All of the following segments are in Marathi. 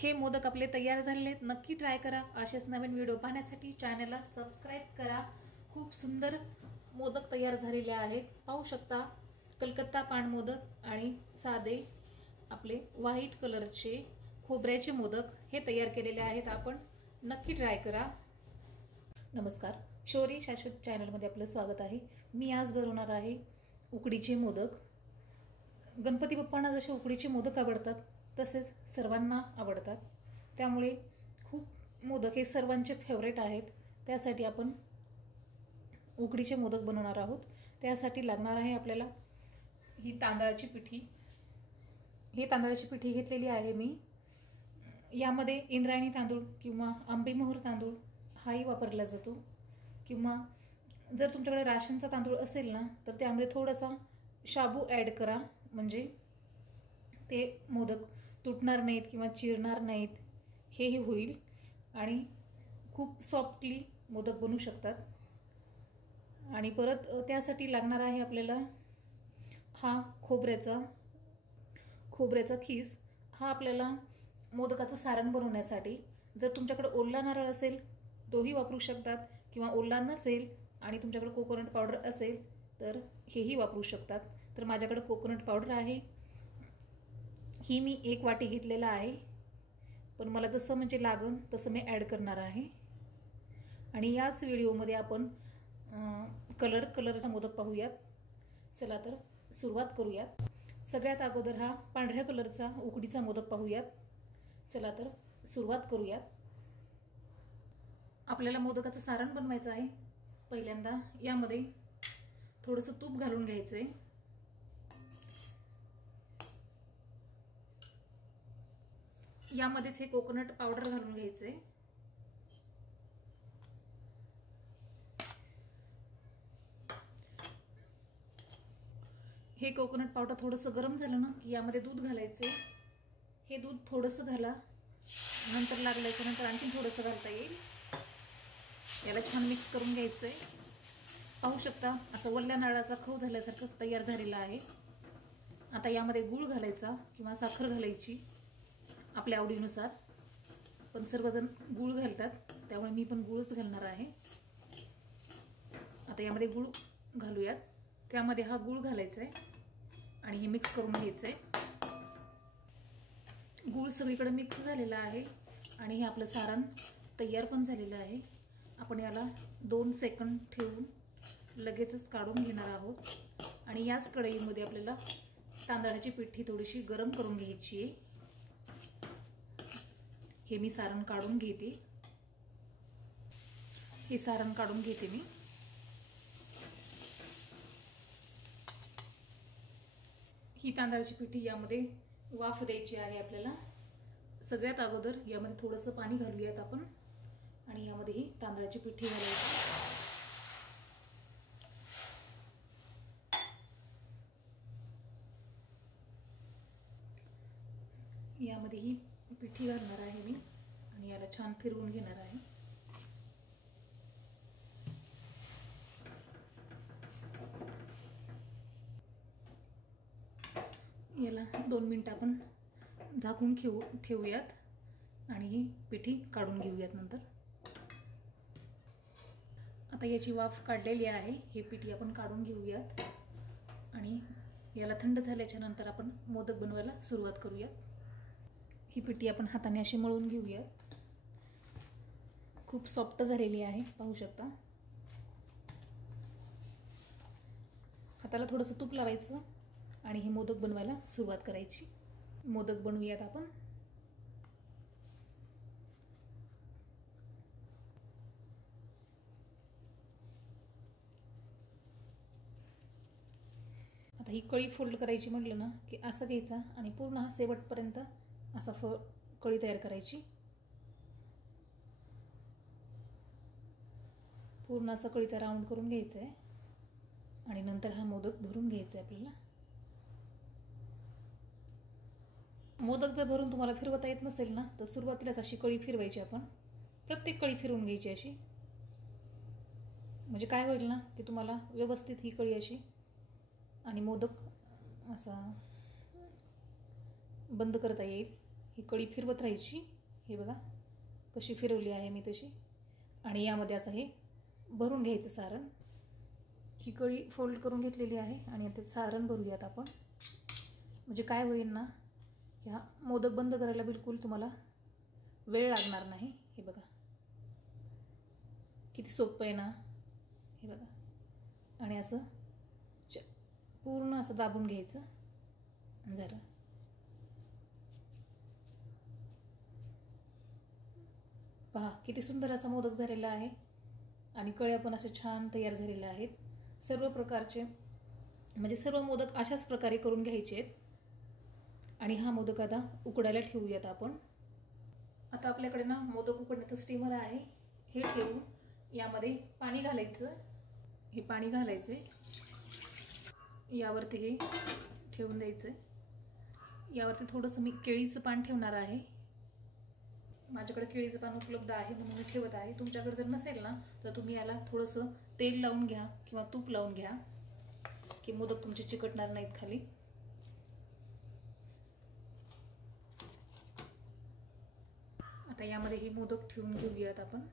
हे मोदक आपले तयार झालेले आहेत। नक्की ट्राय करा। असेच नवीन व्हिडिओ पाहण्यासाठी चॅनलला सबस्क्राइब करा। खूप सुंदर मोदक तयार झालेले आहेत। पाहू शकता कलकत्ता पान मोदक आणि साधे आपले व्हाईट कलरचे खोबऱ्याचे मोदक हे तयार केलेले आहेत। आपण नक्की ट्राय करा। नमस्कार, शौर्य शाश्वत चॅनलमध्ये आपलं स्वागत आहे। मी आज बनवणार आहे उकडीचे मोदक। गणपती बाप्पांना जसे उकडीचे मोदक आवडतात तसेच सर्वांना आवडतात, त्यामुळे खूप मोदक हे सर्वांचे फेवरेट आहेत। त्यासाठी आपण उकडीचे मोदक बनवणार आहोत। त्यासाठी लागणार आहे आपल्याला ही तांदळाची पिठी। ही तांदळाची पिठी घेतलेली आहे मी। यामध्ये इंद्रायणी तांदूळ किंवा आंबेमोहोर तांदूळ हाही वापरला जातो, किंवा जर तुमच्याकडे राशनचा तांदूळ असेल ना तर त्यामध्ये थोडासा शाबू ॲड करा, म्हणजे ते मोदक तुटणार नाहीत किंवा चिरणार नाहीत, हेही होईल आणि खूप सॉफ्टली मोदक बनू शकतात। आणि परत त्यासाठी लागणार आहे आपल्याला हा खोबऱ्याचा खीस। हा आपल्याला मोदकाचं सारण बनवण्यासाठी, जर तुमच्याकडे ओला नारळ असेल तोही वापरू शकतात, किंवा ओला नसेल आणि तुमच्याकडे कोकोनट पावडर असेल तर हेही वापरू शकतात। तर माझ्याकडे कोकोनट पावडर आहे, ही मी 1 वाटी घेतलेला आहे, पण मला जसं म्हणजे लागन तसं मी ॲड करणार आहे। आणि याच व्हिडिओमध्ये आपण कलरचा मोदक पाहूयात। चला तर सुरुवात करूयात। सगळ्यात अगोदर हा पांढऱ्या कलरचा उकडीचा मोदक पाहूयात। चला तर सुरुवात करूयात। आपल्याला मोदकाचं सारण बनवायचं आहे। पहिल्यांदा यामध्ये थोडंसं तूप घालून घ्यायचंय। यामध्येच हे कोकोनट पावडर घालून घ्यायचंय। हे कोकोनट पावडर थोडंसं गरम झालं ना की यामध्ये दूध घालायचे। हे दूध थोडंसं घाला, नंतर लागल्याच्या नंतर आणखी थोडंसं घालता येईल। याला छान मिक्स करून घ्यायचंय। पाहू शकता असं वल्ल्या नारळाचा खव झाल्यासारखं तयार झालेला आहे। आता यामध्ये गूळ घालायचा किंवा साखर घालायची आपल्या आवडीनुसार, पण सर्वजण गूळ घालतात त्यामुळे मी पण गूळच घालणार आहे। आता यामध्ये गूळ घालूयात। त्यामध्ये हा गूळ घालायचा आहे आणि हे मिक्स करून घ्यायचंय। गूळ सगळीकडे मिक्स झालेला आहे आणि हे आपलं सारण तयार पण झालेलं आहे। आपण याला 2 सेकंद ठेवून लगेचच काढून घेणार आहोत। आणि याच कढईमध्ये आपल्याला तांदळाची पिठी थोडीशी गरम करून घ्यायची आहे। हे मी सारण काढून घेते। हे सारण काढून घेते मी। ही तांदळाची पिठी यामध्ये वाफ द्यायची आहे आपल्याला। सगळ्यात अगोदर यामध्ये थोडंसं पाणी घालूयात आपण, आणि यामध्ये ही तांदळाची पिठी घालायची। यामध्ये ही पिठी घालणार आहे मी आणि याला छान फिरवून घेणार आहे। याला 2 मिनिटं आपण झाकून ठेवूयात आणि ही पिठी काढून घेऊयात नंतर। आता याची वाफ काढलेली आहे। ही पिठी आपण काढून घेऊयात आणि याला थंड झाल्याच्या नंतर आपण मोदक बनवायला सुरुवात करूयात। ही पिठी आपण हाताने अशी मळून घेऊयात। खूप सॉफ्ट झालेली आहे, पाहू शकता। हाताला थोडंसं तूप लावायचं आणि हे मोदक बनवायला सुरुवात करायची। मोदक बनवूयात आपण। आता ही कळी फोल्ड करायची म्हटलं ना की असं घ्यायचा आणि पूर्ण हा शेवटपर्यंत असा कळी तयार करायची। पूर्ण असा कळीचा राऊंड करून घ्यायचा आहे आणि नंतर हा मोदक भरून घ्यायचा आहे आपल्याला। मोदक जर भरून तुम्हाला फिरवता येत नसेल ना तर सुरुवातीलाच अशी कळी फिरवायची आपण। प्रत्येक कळी फिरवून घ्यायची अशी, म्हणजे काय होईल ना की तुम्हाला व्यवस्थित ही कळी अशी आणि मोदक असा बंद करता येईल। ही कढी फिरवत राहायची. हे बघा कशी फिरवली आहे मी तशी. आणि यामध्ये असं हे भरून घ्यायचं सारण. ही कढी फोल्ड करून घेतलेली आहे आणि आता सारण भरूयात आपण. म्हणजे काय होईल ना, ह्या मोदक बंद करायला बिलकुल तुम्हाला वेळ लागणार नाही. हे बघा किती सोपं आहे ना. हे बघा आणि असं पूर्ण असं दाबून घ्यायचं. झालं. पहा किती सुंदर असा मोदक झालेला आहे आणि कळ्या पण अशा छान तयार झालेल्या आहेत. सर्व प्रकारचे म्हणजे सर्व मोदक अशाच प्रकारे करून घ्यायचे आहेत. आणि हा मोदक आता उकडायला ठेवूयात आपण. आता आपल्याकडे ना मोदक उकडण्याचं स्टीमर आहे. हे ठेवून यामध्ये पाणी घालायचं. हे पाणी घालायचे. यावरती हे ठेवून द्यायचं. यावरती थोडंसं मी केळीचं पान ठेवणार आहे. माझ्याकडे केळीचं पान उपलब्ध आहे म्हणून मी ठेवत आहे. तुमच्याकडे जर नसेल ना तर तुम्ही याला थोडंसं तेल लावून घ्या किंवा तूप लावून घ्या की मोदक तुमचे चिकटणार नाहीत खाली. आता यामध्ये हे मोदक ठेवून घेऊयात आपण.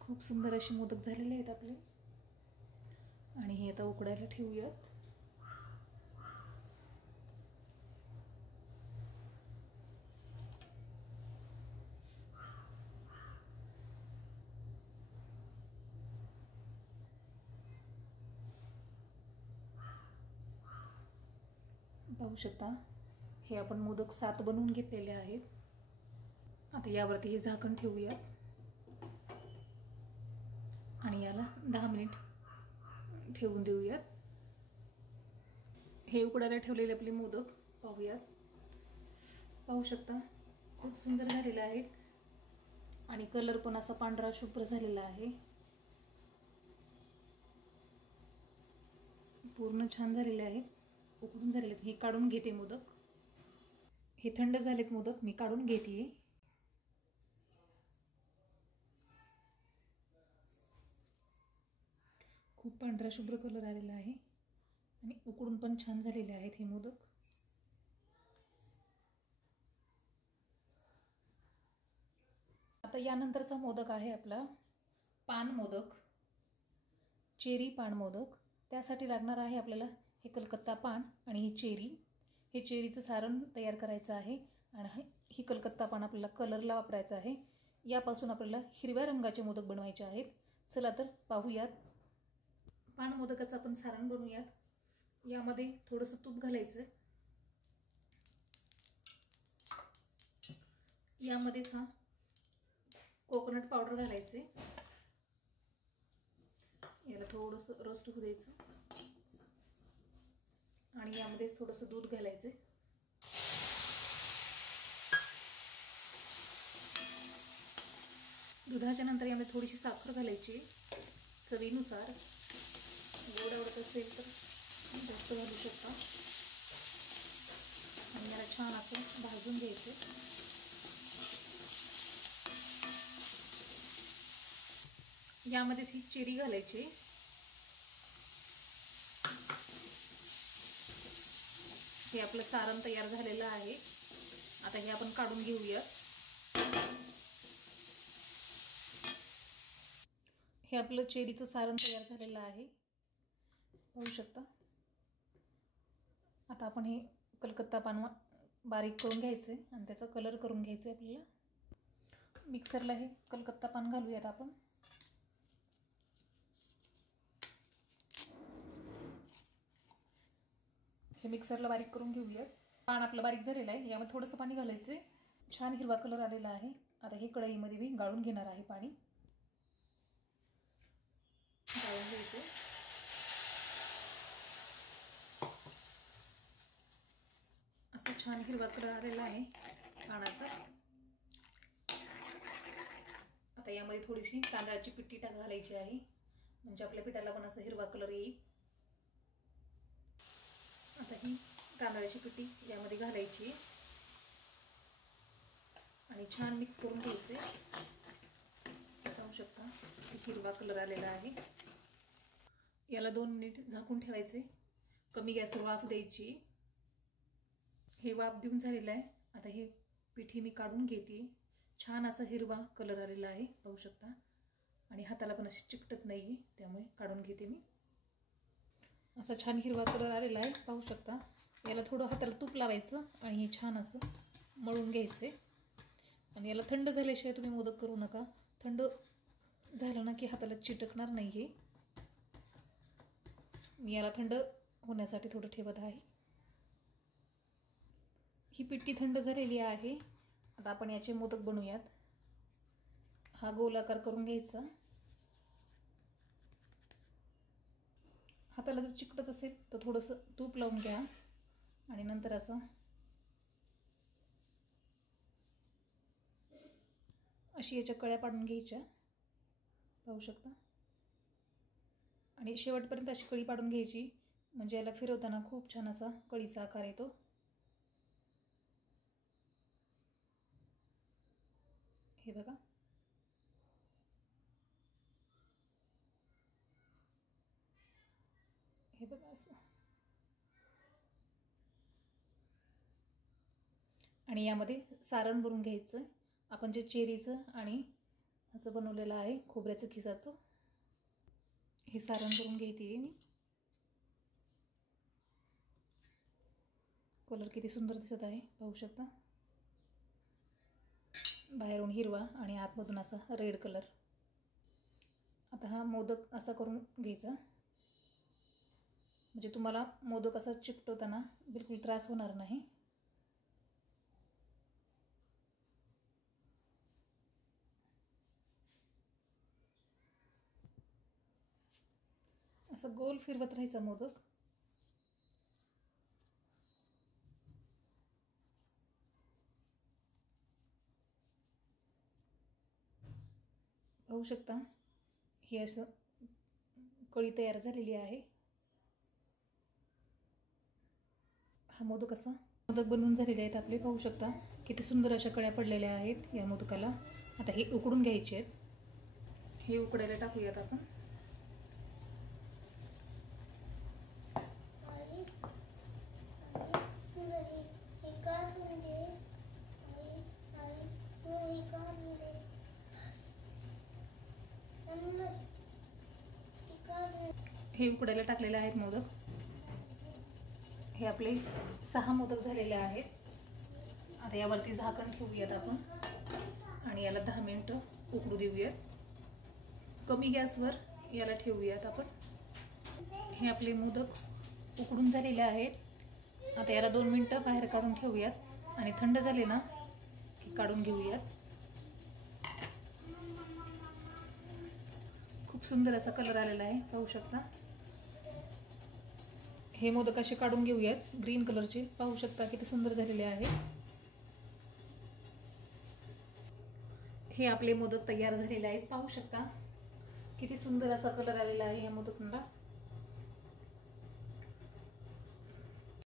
खूप सुंदर असे मोदक झालेले आहेत आपले. आणि हे आता उकडायला ठेवूयात. पाहू शकता हे आपण मोदक 7 बनवून घेतलेले आहेत. आता यावरती हे झाकण ठेवूयात आणि याला 10 मिनिट ठेवून देऊयात. हे उकडायला ठेवलेले आपले मोदक पाहूयात. पाहू शकता खूप सुंदर झालेले आहेत आणि कलर पण असा पांढरा शुभ्र झालेला आहे. पूर्ण छान झालेले आहेत. उकडून झालेले आहेत. हे काढून घेते मोदक. हे थंड झालेत मोदक मी काढून घेते. खूप पांढरा शुभ्र कलर आलेला आहे आणि उकडून पण छान झालेले आहेत हे मोदक. आता यानंतरचा मोदक आहे आपला पान मोदक, चेरी पान मोदक. त्यासाठी लागणार आहे आपल्याला हे कलकत्ता पान आणि ही चेरी. हे चेरीचं सारण तयार करायचं आहे आणि ही कलकत्ता पान आपल्याला कलरला वापरायचं आहे. यापासून आपल्याला हिरव्या रंगाचे मोदक बनवायचे आहेत. चला तर पाहूयात. पान मोदकाचं आपण सारण बनवूयात. यामध्ये थोडंसं तूप घालायचं. यामध्येच हा कोकोनट पावडर घालायचे. याला थोडंसं रोस्ट होऊ द्यायचं आणि यामध्येच थोडंसं दूध घालायचं. दुधाच्या नंतर यामध्ये थोडीशी साखर घालायची चवीनुसार. गोड आवडत असेल तर जास्त घालू शकता. आणि याला छान असं भाजून घ्यायचं. यामध्ये ही चेरी घालायची. हे आपलं सारण तयार झालेलं आहे. आता हे आपण काढून घेऊया. हे आपलं चेरीचं सारण तयार झालेलं आहे. पाहू शकता. आता आपण हे कलकत्ता पान बारीक करून घ्यायचे आणि त्याचा कलर करून घ्यायचे आपल्याला. मिक्सरला हे कलकत्ता पान घालूयात आपण. हे मिक्सरला बारीक करून घेऊयात. पान आपलं बारीक झालेलं आहे. यामध्ये थोडंसं पाणी घालायचं. छान हिरवा कलर आलेला आहे. आता हे कढईमध्ये मी गाळून घेणार आहे पाणी. गाळून घ्यायचं. असं छान हिरवा कलर आलेला आहे पानाचा. आता यामध्ये थोडीशी तांदळाची पिठी घालायची आहे म्हणजे आपल्या पिठाला पण असं हिरवा कलर येईल. आता ही तांदळाची पिठी यामध्ये घालायची आणि छान मिक्स करून घ्यायचे. पाहू शकता हिरवा कलर आलेला आहे. याला 2 मिनिट झाकून ठेवायचे, कमी गॅसवर वाफ द्यायची। हे वाफ देऊन झालेलं आहे। आता हे पिठी मी काढून घेते। छान असा हिरवा कलर आलेला आहे, पाहू शकता, आणि हाताला पण अशी चिकटत नाहीये, त्यामुळे काढून घेते मी। असा छान हिरवा कलर आलेला आहे, पाहू शकता। याला थोडं हाताला तूप लावायचं आणि हे छान असं मळून घ्यायचे। आणि याला थंड झाल्याशिवाय तुम्ही मोदक करू नका, थंड झालं ना की हाताला चिटकणार नाहीये। मी याला थंड होण्यासाठी थोडं ठेवत आहे। ही पिठी थंड झालेली आहे। आता आपण याचे मोदक बनवूयात। हा गोलाकार करून घ्यायचा। हाताला जर चिकटत असेल तर थोडंसं तूप लावून घ्या आणि नंतर असं अशी याच्या कळ्या पाडून घ्यायच्या, पाहू शकता। आणि शेवटपर्यंत अशी कळी पाडून घ्यायची, म्हणजे याला फिरवताना खूप छान असा कळीचा आकार येतो। हे बघा, हे बघा असं। आणि यामध्ये सारण भरून घ्यायचं, आपण जे चेरीचं आणि असं बनवलेलं आहे खोबऱ्याचं खिसाचं, हे सारण भरून घेते मी। कलर किती सुंदर दिसत आहे, पाहू शकता। बाहेरून हिरवा आणि आतमधून असा रेड कलर। आता हा मोदक असा करून घ्यायचा, म्हणजे तुम्हाला मोदक असा चिकटवताना बिलकुल त्रास होणार नाही। असं गोल फिरवत राहायचा मोदक। पाहू शकता, ही असं कळी तयार झालेली आहे। हा मोदक असा मोदक बनवून झालेले आहेत आपले, पाहू शकता किती सुंदर अशा कळ्या पडलेल्या आहेत या मोदकाला। आता हे उकडून घ्यायचे आहेत, हे उकडायला टाकूयात आपण। हे उकडायला टाकलेले आहेत मोदक। हे आपले 6 मोदक झालेले आहेत। आता यावरती झाकण ठेवूयात आपण आणि याला 10 मिनिटं उकडू देऊयात। कमी गॅसवर याला ठेवूयात आपण। हे आपले मोदक उकडून झालेले आहेत। आता याला 2 मिनिटं बाहेर काढून ठेवूयात आणि थंड झाले ना की काढून घेऊयात। खूप सुंदर असा कलर आलेला आहे, पाहू शकता। हे मोदक असे काढून घेऊयात, ग्रीन कलरचे, पाहू शकता किती सुंदर झालेले आहे। हे आपले मोदक तयार झालेले आहेत, पाहू शकता किती सुंदर असा कलर आलेला आहे या मोदकांना।